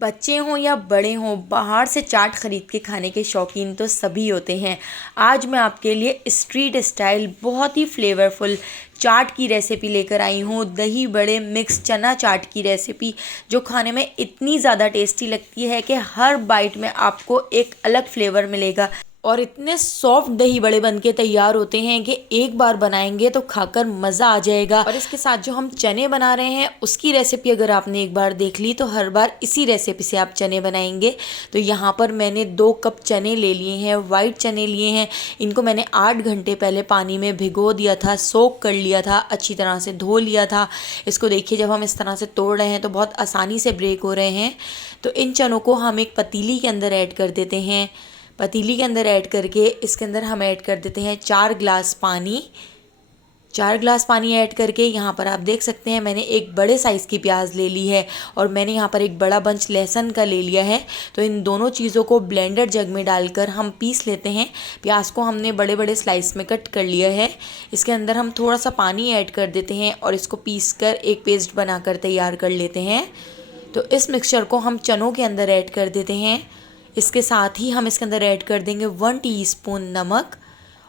बच्चे हों या बड़े हों, बाहर से चाट ख़रीद के खाने के शौकीन तो सभी होते हैं। आज मैं आपके लिए स्ट्रीट स्टाइल बहुत ही फ्लेवरफुल चाट की रेसिपी लेकर आई हूँ। दही बड़े मिक्स चना चाट की रेसिपी, जो खाने में इतनी ज़्यादा टेस्टी लगती है कि हर बाइट में आपको एक अलग फ्लेवर मिलेगा और इतने सॉफ्ट दही बड़े बनके तैयार होते हैं कि एक बार बनाएंगे तो खाकर मज़ा आ जाएगा। और इसके साथ जो हम चने बना रहे हैं उसकी रेसिपी अगर आपने एक बार देख ली तो हर बार इसी रेसिपी से आप चने बनाएंगे। तो यहाँ पर मैंने 2 कप चने ले लिए हैं, वाइट चने लिए हैं। इनको मैंने 8 घंटे पहले पानी में भिगो दिया था, सोक कर लिया था, अच्छी तरह से धो लिया था। इसको देखिए, जब हम इस तरह से तोड़ रहे हैं तो बहुत आसानी से ब्रेक हो रहे हैं। तो इन चनों को हम एक पतीली के अंदर ऐड कर देते हैं। पतीली के अंदर ऐड करके इसके अंदर हम ऐड कर देते हैं 4 ग्लास पानी। 4 ग्लास पानी ऐड करके यहाँ पर आप देख सकते हैं मैंने एक बड़े साइज़ की प्याज ले ली है और मैंने यहाँ पर एक बड़ा बंच लहसुन का ले लिया है। तो इन दोनों चीज़ों को ब्लेंडर जग में डालकर हम पीस लेते हैं। प्याज को हमने बड़े बड़े स्लाइस में कट कर लिया है। इसके अंदर हम थोड़ा सा पानी ऐड कर देते हैं और इसको पीस कर एक पेस्ट बनाकर तैयार कर लेते हैं। तो इस मिक्सचर को हम चनों के अंदर ऐड कर देते हैं। इसके साथ ही हम इसके अंदर ऐड कर देंगे 1 टीस्पून नमक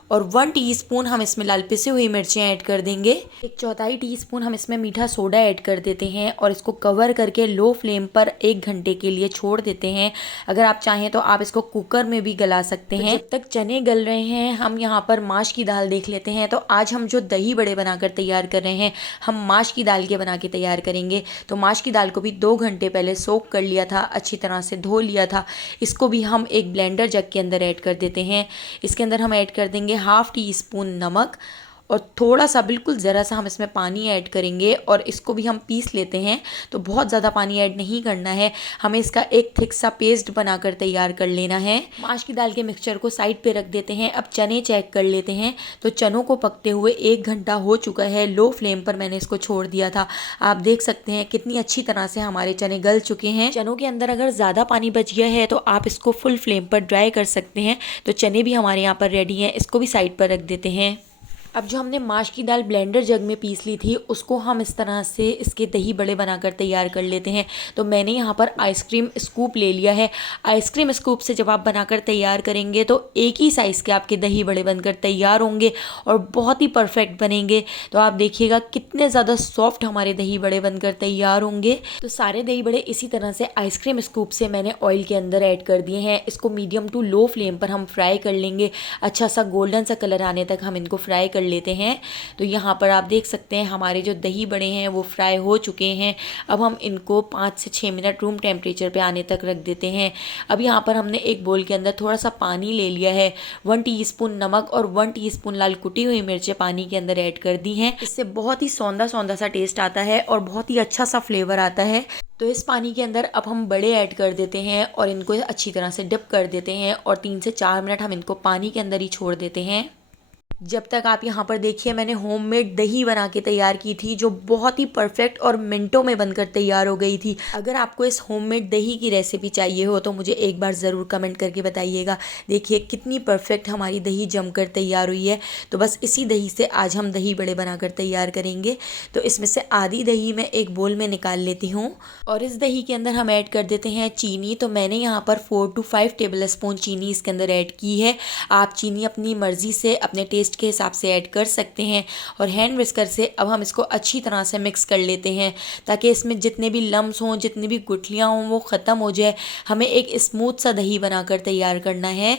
और 1 टीस्पून हम इसमें लाल पिसी हुई मिर्चें ऐड कर देंगे। 1/4 टीस्पून हम इसमें मीठा सोडा ऐड कर देते हैं और इसको कवर करके लो फ्लेम पर 1 घंटे के लिए छोड़ देते हैं। अगर आप चाहें तो आप इसको कुकर में भी गला सकते हैं। जब तक चने गल रहे हैं हम यहाँ पर माश की दाल देख लेते हैं। तो आज हम जो दही बड़े बनाकर तैयार कर रहे हैं हम माश की दाल के बना के तैयार करेंगे। तो माश की दाल को भी 2 घंटे पहले सोक कर लिया था, अच्छी तरह से धो लिया था। इसको भी हम एक ब्लेंडर जग के अंदर ऐड कर देते हैं। इसके अंदर हम ऐड कर देंगे 1/2 टीस्पून नमक और थोड़ा सा, बिल्कुल ज़रा सा हम इसमें पानी ऐड करेंगे और इसको भी हम पीस लेते हैं। तो बहुत ज़्यादा पानी ऐड नहीं करना है, हमें इसका एक थिक सा पेस्ट बनाकर तैयार कर लेना है। माश की दाल के मिक्सचर को साइड पे रख देते हैं। अब चने चेक कर लेते हैं। तो चनों को पकते हुए 1 घंटा हो चुका है। लो फ्लेम पर मैंने इसको छोड़ दिया था। आप देख सकते हैं कितनी अच्छी तरह से हमारे चने गल चुके हैं। चनों के अंदर अगर ज़्यादा पानी बच गया है तो आप इसको फुल फ्लेम पर ड्राई कर सकते हैं। तो चने भी हमारे यहाँ पर रेडी हैं, इसको भी साइड पर रख देते हैं। अब जो हमने माश की दाल ब्लेंडर जग में पीस ली थी उसको हम इस तरह से इसके दही बड़े बनाकर तैयार कर लेते हैं। तो मैंने यहाँ पर आइसक्रीम स्कूप ले लिया है। आइसक्रीम स्कूप से जब आप बनाकर तैयार करेंगे तो एक ही साइज़ के आपके दही बड़े बनकर तैयार होंगे और बहुत ही परफेक्ट बनेंगे। तो आप देखिएगा कितने ज़्यादा सॉफ्ट हमारे दही बड़े बनकर तैयार होंगे। तो सारे दही बड़े इसी तरह से आइसक्रीम स्कूप से मैंने ऑयल के अंदर ऐड कर दिए हैं। इसको मीडियम टू लो फ्लेम पर हम फ्राई कर लेंगे। अच्छा सा गोल्डन सा कलर आने तक हम इनको फ्राई कर लेते हैं। तो यहाँ पर आप देख सकते हैं हमारे जो दही बड़े हैं वो फ्राई हो चुके हैं। अब हम इनको 5 से 6 मिनट रूम टेम्परेचर पे आने तक रख देते हैं। अब यहाँ पर हमने एक बोल के अंदर थोड़ा सा पानी ले लिया है। 1 टीस्पून नमक और 1 टीस्पून लाल कुटी हुई मिर्चें पानी के अंदर ऐड कर दी हैं। इससे बहुत ही सौंधा सौंधा सा टेस्ट आता है और बहुत ही अच्छा सा फ्लेवर आता है। तो इस पानी के अंदर अब हम बड़े ऐड कर देते हैं और इनको अच्छी तरह से डिप कर देते हैं और 3 से 4 मिनट हम इनको पानी के अंदर ही छोड़ देते हैं। जब तक आप यहाँ पर देखिए मैंने होममेड दही बना के तैयार की थी जो बहुत ही परफेक्ट और मिनटों में बनकर तैयार हो गई थी। अगर आपको इस होममेड दही की रेसिपी चाहिए हो तो मुझे एक बार ज़रूर कमेंट करके बताइएगा। देखिए कितनी परफेक्ट हमारी दही जमकर तैयार हुई है। तो बस इसी दही से आज हम दही बड़े बनाकर तैयार करेंगे। तो इसमें से आधी दही मैं एक बोल में निकाल लेती हूँ और इस दही के अंदर हम ऐड कर देते हैं चीनी। तो मैंने यहाँ पर 4 to 5 टेबल स्पून चीनी इसके अंदर ऐड की है। आप चीनी अपनी मर्ज़ी से अपने टेस्ट के हिसाब से ऐड कर सकते हैं। और हैंड विस्कर से अब हम इसको अच्छी तरह से मिक्स कर लेते हैं ताकि इसमें जितने भी लम्स हों, जितनी भी गुठलियाँ हों वो ख़त्म हो जाए। हमें एक स्मूथ सा दही बनाकर तैयार करना है।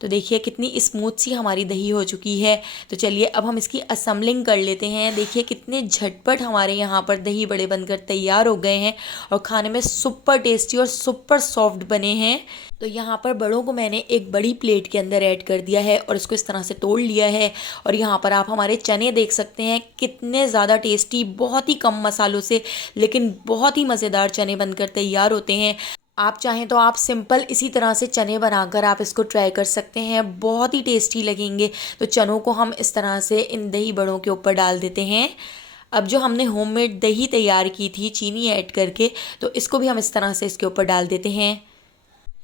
तो देखिए कितनी स्मूथ सी हमारी दही हो चुकी है। तो चलिए अब हम इसकी असेंबलिंग कर लेते हैं। देखिए कितने झटपट हमारे यहाँ पर दही बड़े बनकर तैयार हो गए हैं और खाने में सुपर टेस्टी और सुपर सॉफ्ट बने हैं। तो यहाँ पर बड़ों को मैंने एक बड़ी प्लेट के अंदर ऐड कर दिया है और इसको इस तरह से तोड़ लिया है। और यहाँ पर आप हमारे चने देख सकते हैं कितने ज़्यादा टेस्टी, बहुत ही कम मसालों से लेकिन बहुत ही मज़ेदार चने बनकर तैयार होते हैं। आप चाहें तो आप सिंपल इसी तरह से चने बनाकर आप इसको ट्राई कर सकते हैं, बहुत ही टेस्टी लगेंगे। तो चनों को हम इस तरह से इन दही बड़ों के ऊपर डाल देते हैं। अब जो हमने होममेड दही तैयार की थी चीनी ऐड करके, तो इसको भी हम इस तरह से इसके ऊपर डाल देते हैं।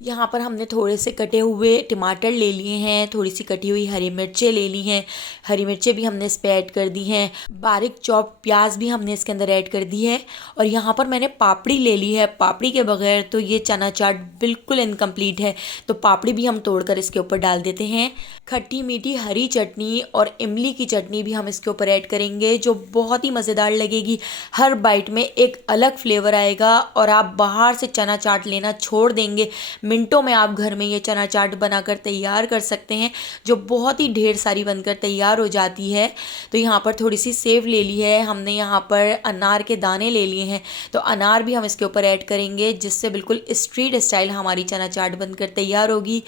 यहाँ पर हमने थोड़े से कटे हुए टमाटर ले लिए हैं, थोड़ी सी कटी हुई हरी मिर्चें ले ली हैं। हरी मिर्चें भी हमने इस पे ऐड कर दी हैं। बारीक चॉप प्याज भी हमने इसके अंदर ऐड कर दी है। और यहाँ पर मैंने पापड़ी ले ली है। पापड़ी के बगैर तो ये चना चाट बिल्कुल इनकम्प्लीट है, तो पापड़ी भी हम तोड़कर इसके ऊपर डाल देते हैं। खट्टी मीठी हरी चटनी और इमली की चटनी भी हम इसके ऊपर ऐड करेंगे, जो बहुत ही मज़ेदार लगेगी। हर बाइट में एक अलग फ्लेवर आएगा और आप बाहर से चना चाट लेना छोड़ देंगे। मिनटों में आप घर में ये चना चाट बनाकर तैयार कर सकते हैं, जो बहुत ही ढेर सारी बनकर तैयार हो जाती है। तो यहाँ पर थोड़ी सी सेव ले ली है हमने, यहाँ पर अनार के दाने ले लिए हैं, तो अनार भी हम इसके ऊपर ऐड करेंगे, जिससे बिल्कुल स्ट्रीट स्टाइल हमारी चना चाट बनकर तैयार होगी।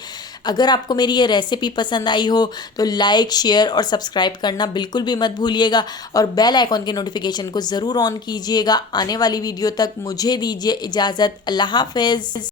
अगर आपको मेरी ये रेसिपी पसंद आई हो तो लाइक, शेयर और सब्सक्राइब करना बिल्कुल भी मत भूलिएगा और बेल आइकॉन के नोटिफिकेशन को ज़रूर ऑन कीजिएगा। आने वाली वीडियो तक मुझे दीजिए इजाज़त। अल्लाह हाफ़िज़।